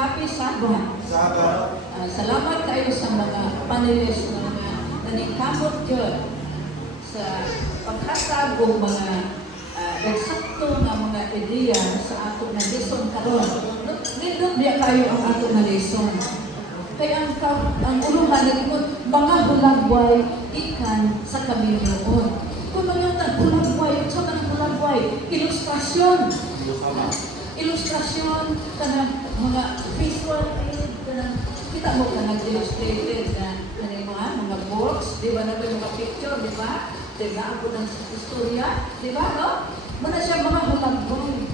Happy Sabbath. Salamat kayo sa mga panelists na naningkamot yun sa pagkasab o mga eksakto na mga ideya sa ato na lesson karon. Nindot niya kayo ang ato na lesson. Kaya ang uluhan na mga hulagway ikan sa kamilyoon. Kung mga hulagway, sa kanang hulagway, ilustrasyon. Ilustrasyon, kanang mga visual aid, kanang kita mo kanang illustrated na mga books, di ba na mga picture, di ba? Diba ako ng istorya, di ba, no? Muna siya mga hulagway.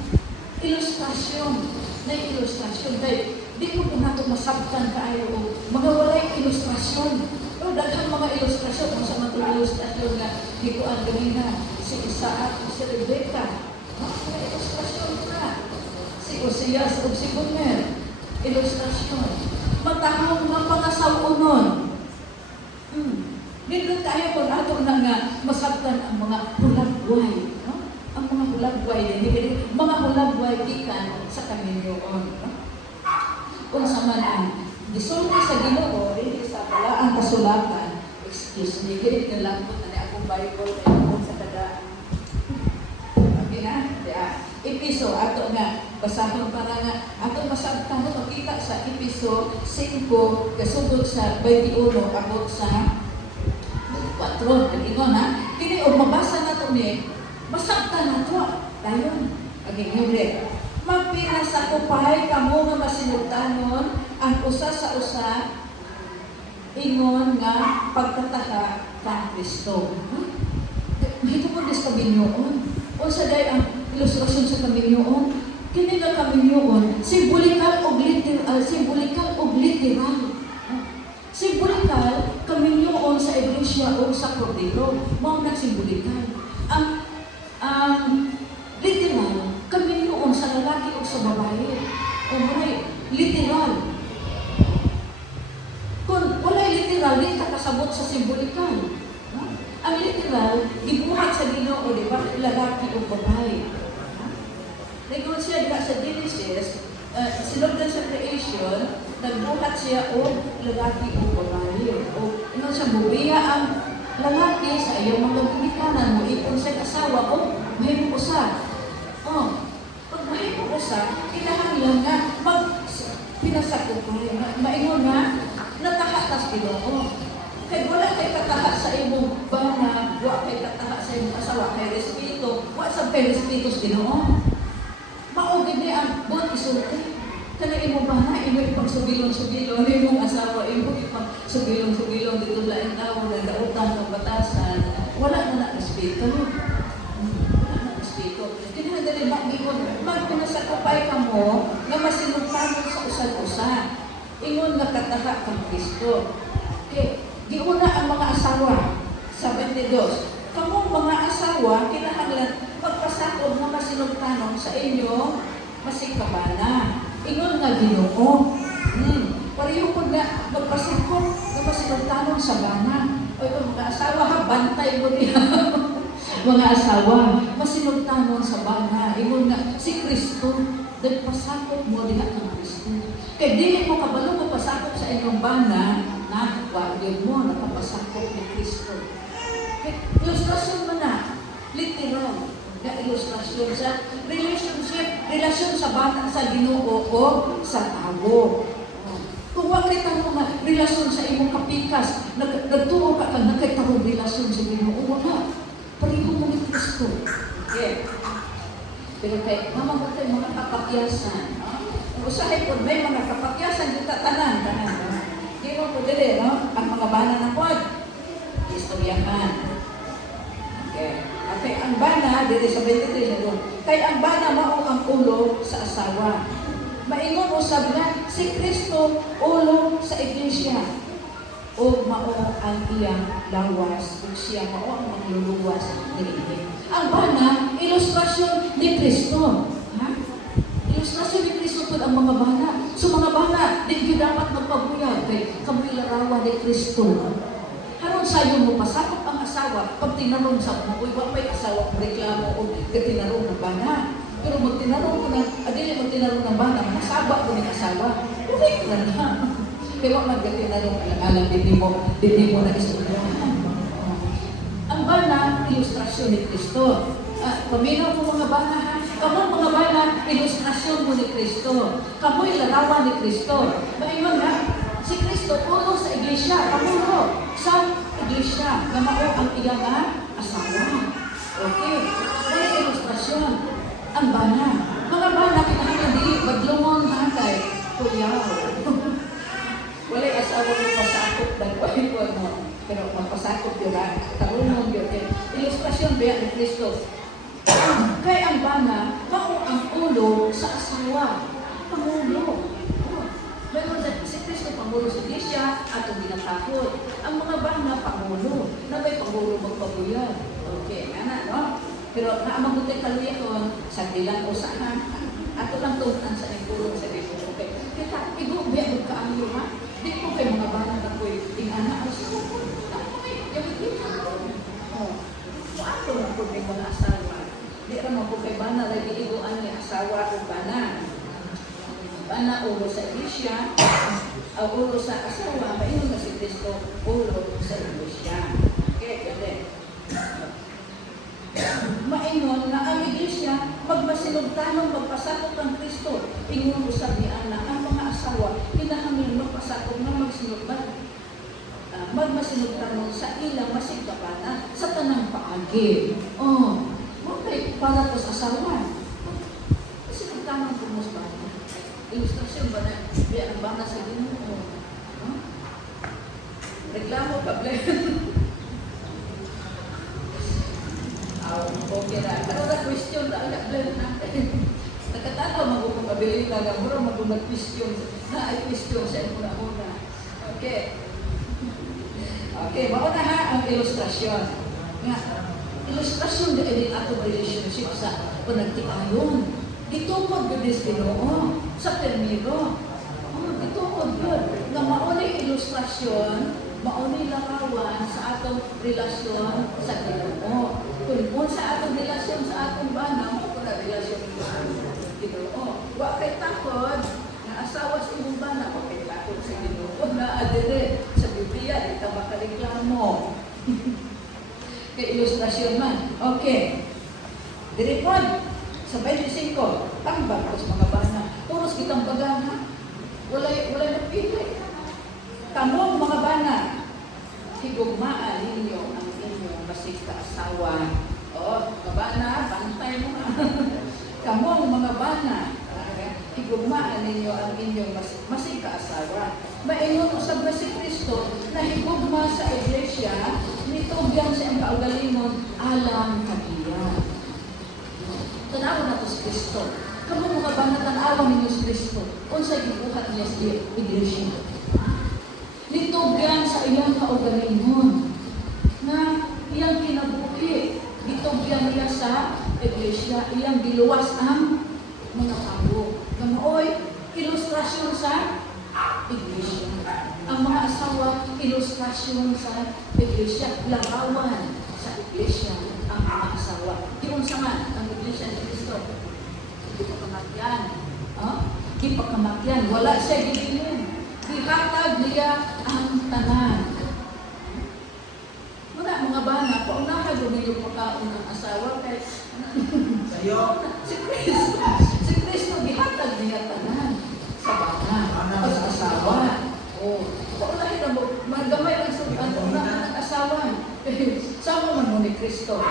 Ilustrasyon. Na ilustrasyon. Dahil, di mo po natin masabtan kaayo o mga walay ilustrasyon. Pero daghang mga ilustrasyon, kung sa mga ilustrasyon na hikuan ganina, si Isaac, si Rebecca, mga ilustrasyon na. Si Osias o si Gomer, ilustrasyon. Matahong ng pangasawunon. Dito tayo kung ato na nga masabtan ang mga hulagway. No? Ang mga hulagway, mga hulagway ikan sa kamilyoon. No? Kung sa manan, disulti sa Ginoo, hindi sa palaang kasulatan, excuse me, ganit na lang po na akong Bible na yung sa tagaan. Okay na? Episo, ato nga, basahon para nga, ato masabtan mo, makita sa Episo 5, kasugod sa 21, abot sa 4, nag-ingon ha? Kini o mabasa na ito ni, masabtan na ito. Dayon, aging-ulit. Magpinasakupay kamo nga masinugtanon ang usa sa usa ingon nga pagkataha kang Kristo. Mahito po dis kaminyoon. O sa day ang ilustrasyon sa kaminyoon, kini nga kaminyoon, simbolikal og literal. Simbolikal, kaminyoon sa iglesia o sa kordero. Mao nagsimbolikal. Ang literal, kaminyoon sa lalaki o sa babae. O may literal. Kung wala'y literal, di ka kasabot sa simbolikal. Ang literal, ibuhat sa Ginoo, di ba? Lalaki o babae. Nagawin siya diba sa Genesis, sinugdan sa creation, nagbuhat siya o lalaki o babae. O ino siya bubiya ang lalaki sa iyong mga ginikanan mo, ipon siya asawa o mahimong usa. Pag mahimong usa, kinahanglan nga pinasakupay. Maingon nga, natahatas Ginoo. Kaya wala kay kataha sa imong bana, wala kay kataha sa imong asawa, kay respeto, wala sa kay respeto sa Ginoo. Maugid niya ang buwan isulti. Kaya imong bana, imong ipagsubilong-subilong, imong asawa, imong ipagsubilong-subilong, dito laing tao, nagdautan ng batasan, wala na na-respeto. Wala na-respeto. Kinahanglan mag-ingon, magpinasakupay ka mo, na masinugtanon sa usan-usa. Ingon na kataha kang Kristo. Okay. Giuna ang mga asawa sa 22. Kamong mga asawa, kinahanglan magpasakop na masinugtanon sa inyo masikabana. Ingon nga Ginoo. Pareho po na magpasakop na masinugtanon sa bana. O ito mga asawa, bantay mo niya. Mga asawa, masinugtanon sa bana. Ingon nga, si Kristo, nagpasakop mo diha kang Kristo. Kaya dili mo kabalo magpasakop sa inyong bana, nagwagyo mo, nakapasakop ni Kristo. Ilustrasyon mo na, literal, na ilustrasyon sa relationship, relasyon sa bata sa Ginoo o sa tao. Kung wakita mo nga, relasyon sa imong kapikas, nagtuo ka ka, nagkatawag relasyon sa Ginoo, wala. Pareho mo ni Kristo. Okay. Pero kay, mamamatay mga kapakyasan. Usahay po, may mga kapakyasan, yung tanan. Hindi mo po dili, no? Ang mga bana na po, istoryahan. Okay. At ang bana, dito sa 23 na doon, kay ang bana mao ang ulo sa asawa. Maingon usab nga, si Kristo ulo sa iglesia. O mao ang iyang lawas, o siya mao ang magluluwas ni ang bana, ilustrasyon ni Kristo. Ha? Ilustrasyon ni Kristo po ang mga bana. So mga bana, di dapat magpabuyag kay kamilarawan ni Kristo. Haron sayo mo pasakop ang asawa, pag tinanong sa mo, uy, wapay asawa, reklamo o tinanong ng bana. Pero magtinanong ko na, adili magtinanong ng bana, masaba ko ng asawa. Balik na na. Kaya wag magdating na rin alam-alam, hindi mo na istoryahan. Ang bana, ilustrasyon ni Kristo. Paminaw mo mga bana ha. Kamu mga bana, ilustrasyon mo ni Kristo. Kamu'y larawan ni Kristo. Maingon na, si Kristo ulo sa iglesia, kamulo sa iglesia, na mao ang iyang asawa. Okay. Kaya ilustrasyon. Ang bana. Mga bana, kinahanglan dili badlungon hangkay kuyaw. Walay asawa mo pasakop dagway ko mo. Pero magpasakop yun ha. Tarunong yun. Ilustrasyon ba ni Kristo? Kaya ang bana, mao ang ulo sa asawa. Pangulo. Meron si Kristo pangulo sa iglesia at ang binatakot. Ang mga bana, pangulo. Na may pangulo magpabuyan. Okay, nga no? Pero naamagutay kaluya ko, sa dilang usahan. Ato lang tunan sa nagpulong sa dito. Okay. Kita, igubya mo ka ang ha? Di ko kayo mga bana na ko'y ingana. Ang sumupon. Yung kita. Ato lang po may mga asawa. Di ka mo po kay bana, lagi iguan ni asawa o bana. Bana, ulo sa iglesia. Ulo sa asawa. Maingon na si Kristo, ulo sa iglesia. Okay, kaya maingon na ang iglesia magmasinugtanong magpasakop ng Kristo. Ingon usab niya na ang mga asawa kinahanglan magpasakop na magmasinugtanong sa ilang masigkapana sa tanang paagi. Okay, para po sa asawa. Masinugtanong pumus ba? Ilustrasyon ba na ang bana sa Ginoo? Reklamo ka, Glenn. Okay na. Pero na question na ang blend natin. Nakatataw magpapabilin na nga mura mag-question na ay question sa una-una. Okay. Okay, mauna ha ang ilustrasyon. Nga, ilustrasyon na din ato relationship sa panagtiayon. Gitukod yun is Ginoo sa termino. Gitukod yun. Na maunay ilustrasyon, maunay larawan sa atong relasyon sa Ginoo. Kung sa atong relasyon sa atong bana, mo na relasyon sa Ginoo. Wa kay takod na asawa sa imong bana, wa kay takod sa Ginoo. Na adere sa Biblia, di ka makareklamo. Kay ilustrasyon man. Okay. Diripod sa 25, tambag ko sa mga bana. Puros kitang bagan ha. Walay napili. Kamong mga bana, higugmaan ninyo ang inyong basig ka asawa. Kabana, bantay mo ha. Kamong mga bana, higugmaan ninyo ang inyong basig ka asawa. Maingon usab na si Kristo na higugma sa iglesia, nitugyan sa iyang kaugalingon, alam kaniya. Tanawa na to si Kristo. Kamong mga bana, tanawa ninyo si Kristo. Unsay gibuhat niya sa iglesia. Nitugyan sa iyang kaugalingon na iyang kinabuhi. Nitugyan niya sa iglesia. Iyang giluwas ang mga tao. Gamoy, ilustrasyon sa iglesia. Ang mga asawa, ilustrasyon sa iglesia. Larawan sa iglesia ang mga asawa. Yung sa nga, ang iglesia ni Kristo. Di pa kamakyan. Di pa kamakyan. Wala siya gilin. Ihatag niya ang tanan. Muna mga bana, paunahan doon yung pagkaon ng asawa kay Sayo. si Kristo gihatag niya tanan sa bana o sa asawa. Paunahin na mo, magamay ang sudan ng asawa. Sama man mo ni Kristo.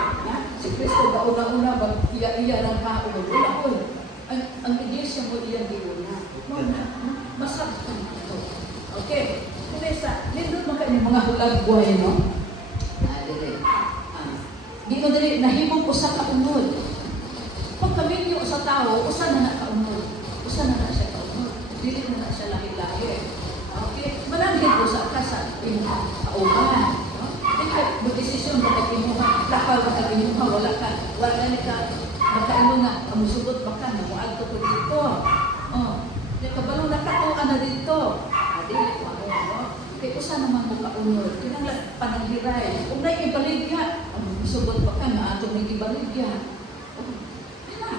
Si Kristo kauna-una iya ng kaon. Wala. Ang iglesia mo iyang giuna. Masaktan ito. Okay. Kunesa, nindot mo kayo mga hulag buhay mo. Di mo dali, nahimong usa ka unod. Pag kami yung sa tao, usa na kaunod. Usa na siya kaunod. Dili na siya lahi-lahi. Okay. Mananggit ko sa kasa, kauban. Ikaw, mag-desisyon ba kagimuha? Lakal ba kagimuha? Wala ka makaano nga, kamusugot ba ka? Namuag ko dito. Kabalo na katuan na dito. Dili ko ano. Kaya ko saan naman mo kaunod. Kinang pananghiray. Kung na'y ibaligya, sugot pa ka na ato may ibaligya. Kina.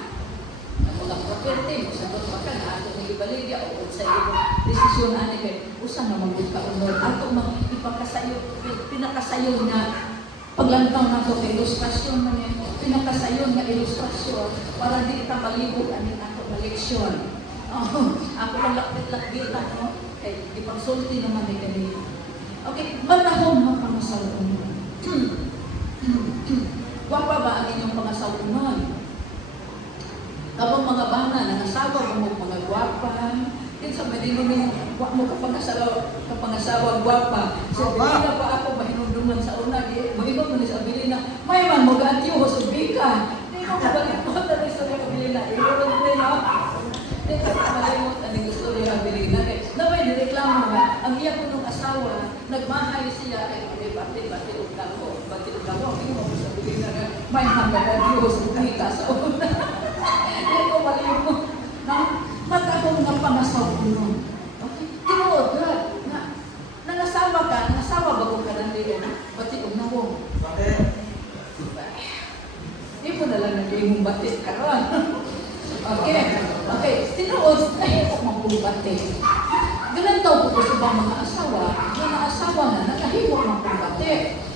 Ang mga property, sugot pa ka na ato may ibaligya. baligya o sa iyo desisyon ani kay usa na magud ka unod ato mang ipakasayo pinakasayon nga paglantaw nato kay ilustrasyon man yan pinakasayon nga ilustrasyon para di ta malibog ani ato nga leksyon. Ako lang lakbit-lakbitan no kay ipagsulti naman ni kanila. Okay, manahon ng pangasalunan. Wapa ba ang inyong pangasalunan? Kapag mga bana, nangasawa mo mga gwapa, kinsa madino mo, wak mo kapangasawa gwapa. So, hindi pa ako mahinunduman sa una, mag-ibang mo ni sa Abilina, may man mo gatiyo ho sa bika. Hindi ko kabalik mo na rin sa Abilina. Iulog mo na. Hindi ko kabalimot ang gusto ni Abilina. Na may nireklamo nga, ang iya ko nung asawa, nagmahay siya, ay bati-bati utang ko. Bati utang ko, hindi mo sa Abilina na may hanggang gatiyo ho sa bika sa una. Hindi ko malimo na matahong ng pangasawa. Okay? Tinuod na nangasawa ka, nangasawa ba kung kanandili na? Bati na mo. Hindi mo na lang naging bati ka ron. Okay. Okay. Tinuod, ay ko magbubati. Ganun daw po sa bang mga asawa, yung naasawa na, nakahimok magbubati.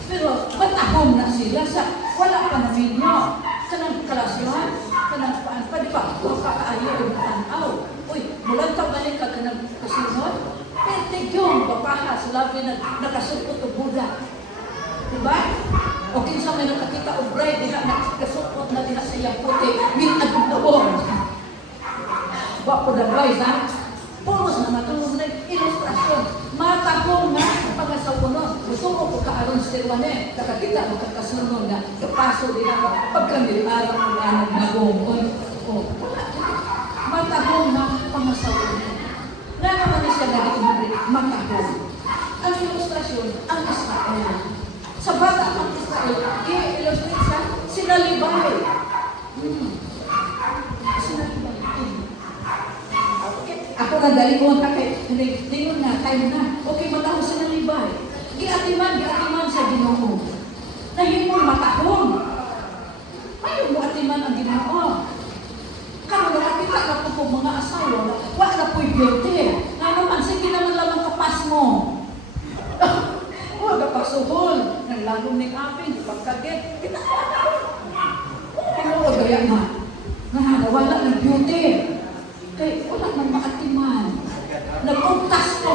Pero matahong na sila sa wala pa namin nyo. Kanang kalasyon, kanang paan pa, di ba? Huwag ka kaayo yung matanaw. Uy, mulang balik ka kanang kasunod. Pwede yung papahas, labi na nakasukot o Buddha. Diba? O kinsa may nakakita o bride, diha nakasukot na diha sa iyang puti, min agutawon. Wapo na guys, ha? Puros na matulog na ilustrasyon. Matahong na pangasawanon. Gusto ko po kaaron sa tirwane. Nakakita mo kakasunod na kapaso din ako. Pagkamilaraw mo nga ng nagong. Matahong na pangasawanon. Nga naman siya naging matahong. Ang ilustrasyon, ang Israel. Sa bata ang Israel, i-illustrate sa sinalibay. Sinalibay. Ako na dalingon ka kay dingon na, time na. Okay, matahong sa nalibay. Giatiman sa Ginoo. Nahimong matahong. Ayaw mo atiman ang Ginoo. Karon nakakita ka po mga asawa, wala na po'y beauty. Ano man, sige naman lang ang kapas mo. Huwag kapasuhol. Nang lalong ni Kapin, di pagkaget. Tinuod kaya nga. Wala ng beauty. Kaya wala nang maatiman. Nag-ugtas ko.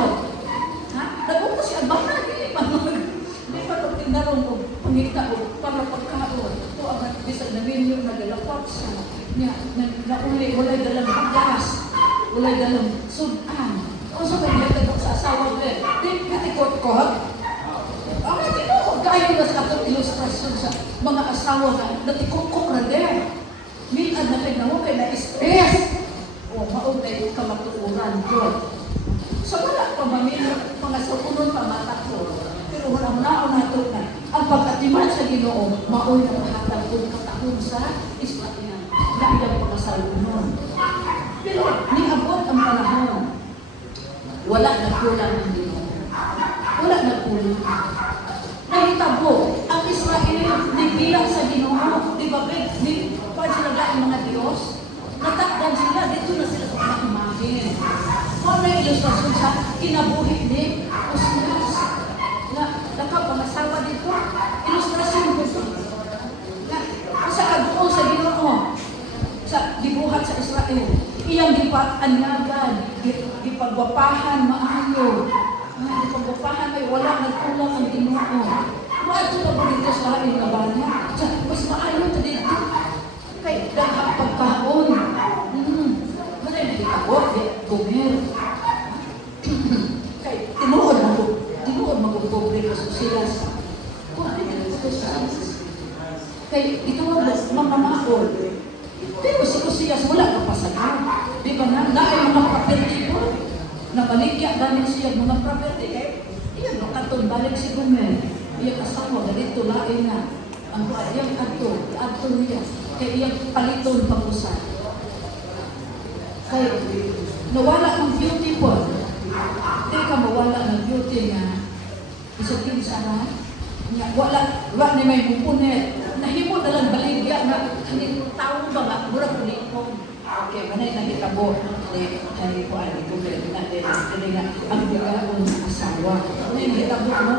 Ha? Nag-ugtas siya. Baka hindi pa tinarong ko. Pangita ko. Para pagkaon. Ito ang bisag na minyo na dalapot siya. Nauli. Walay dalang bigas. Walay dalang sudan. O sa may nagtagok sa asawa ko eh. Di katikot-kot. Ang tinuod kayo na sa atong ilustrasyon sa mga asawa na natikok-kok na din. Minad na kayo na na-stress. O maunay ka matuuran doon. So wala pa mamino, mga saunon pa matakot. Pero walang naon nato na. Ang pagkatiman sa Ginoo, maoy na mahatag kung katahon sa Israel. Na iyang pagkasalunon. Pero niabot ang panahon. Wala na kulang ng Ginoo. Wala na kulang. Nahitabo, ang Israel, bilang sa Ginoo, di ba, pwede sila ang mga Diyos? Natakdan sila, dito na sila sa mga imahin. Kung na ilustrasyon sa kinabuhi ni Osias. Nakapangasawa dito, ilustrasyon dito. Sa kaguo sa Ginoo, sa dibuhat sa Israel, iyang gipaanyagan, gipagwapahan maayo. Gipagwapahan ay wala nagkulang ang Ginoo. Maadto na po dito sa aking nabanya. Mas maayo na dito. Kay daghang pagkaon. Wala na itabot, gomer. Kay tinuod magpobre ko sa silas. Kung ano yung silas. Kay ito mamamaol. Pero si Osias wala na pasagan. Di ba na? Dahil mga property ko. Nabaligya dahil siya mga property. Kaya iyan makatong balik si gomer. Iyang asawa, ganito lain na. Ang iyang ato niya. Kaya iyang paliton pamusan. Kaya nawala ng beauty po. Hindi ka mawala ng beauty nga. Isa kinsa na. Wala ni may mupunit. Nahimo na lang baligya na kaning tao ba nga. Mura po nito. Okay, manay nahitabo ni kuan ito dili na ang bigaon ng asawa. Manay nahitabo mo.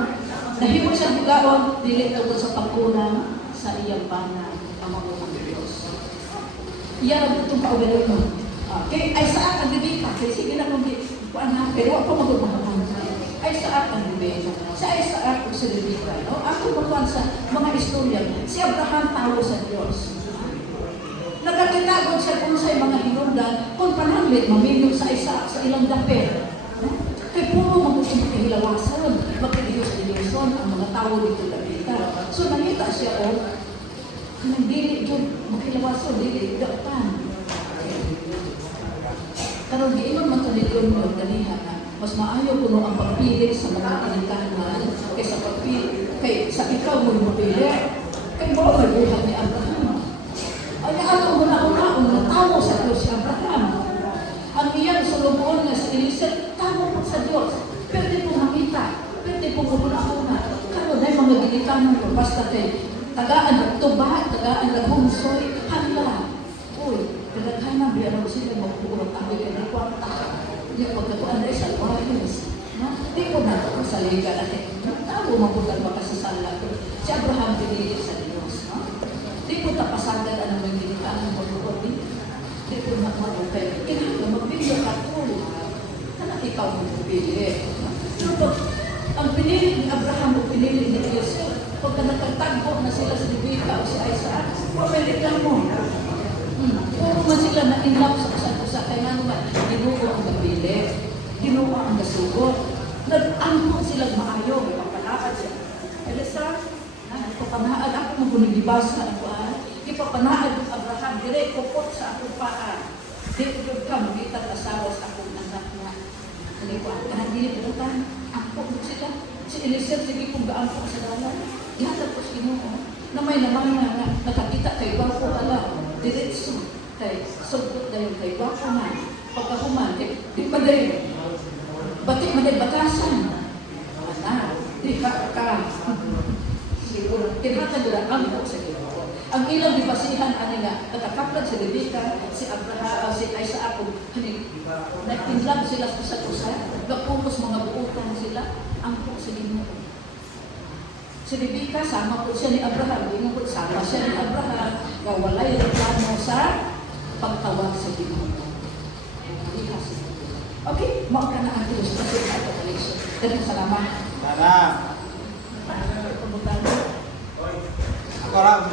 Nahimo siya bigaon dili daw sa pagkulang sa iyang bana ang mga Diyos. Iya ra butong paugali mo. Okay, ay sa akin dili ka kay sige na kung kuan na pero wa pa magpapahon. Ay sa akin dili. Sa ay sa akin sa dili ka, no? Ako magkuan sa mga istorya. Si Abraham tawo sa Dios. Nagkakitagod siya kung sa mga hinundan, kung panahlit, mamilyo sa isa, sa ilang dapet. Kaya puro magusing kahilawasan, magkadiyos-diyuson ang mga tao dito Davita. So nakita siya, hindi yun, maghilawasan, hindi, dapan. Karoon, giinom magkalilyon mo, ganihan na, mas maayo kuno ang pagpili sa mga tinitahan kaysa pagpili, kay sa ikaw mo mapili, kay mo may buhat ni Abraham. Ay, ato una-una, tamo sa Diyos si Abraham. Ang iyang sulubuan na si Eliezer, tamo po sa Diyos. Pwede po makita, pwede po una-una. Kano na yung mga ginikanan ko, basta kay tagaan na tuba, tagaan na humsoy, hala. Uy, kadaghanan biya na sila magpukurot ang bigay ng kwarta. Yung pagkatuan na isang oras. Di ko na ito sa liga natin. Tamo mabutan makasasala ko. Si Abraham pinili sa Diyos. Di ko tapasagan ang mga ginikanan mo lukod din. Di ko na marupay. Kailangan magbigay ka po. Kanak ikaw mo pupili. So, ang pinili ni Abraham o pinili ni Diyos, pagka nagtagtagpo na sila sa Davita o si Isaac, pumilikan mo. Puro man sila na inlove sa usa kaya nga naman, ginuo ang nabili, ginuo ang nasugot. Nag-angko silang maayo, may papalakad siya. Elisa, ipapanaad ako ng bunigibas na ako. Ipapanaad ng Abraham, dire kupot sa akong paa. Di ko ka, magitan asawa sa akong anak na. Hindi ko, kanang dili pinutan, angko mo sila. Si Eliezer, sige kung gaan ko sa dalan. Yata po si Ginoo. Na may naman na nakakita kay Wapo ala. Diretso. Kay sugot na yung kay Wapo na. Pagkahuman, di pa din. Batik man din batasan. Di ka. Siguro, kinatagura ang po sa Ginoo. Ang ilang dibasihan, ano nga, nakakaplag si Rebecca, si Abraham, si Isaac, nagtinlab sila sa usa-usa, nagpupos mga buutang sila, ang po sa Ginoo. Si Rebecca, sama po siya ni Abraham, sama siya ni Abraham, na walay reklamo sa pagtawag sa Ginoo. Okay, mauka na ang Diyos kasi ito kalisyo. Dalang salamat. Salamat. Ako lang.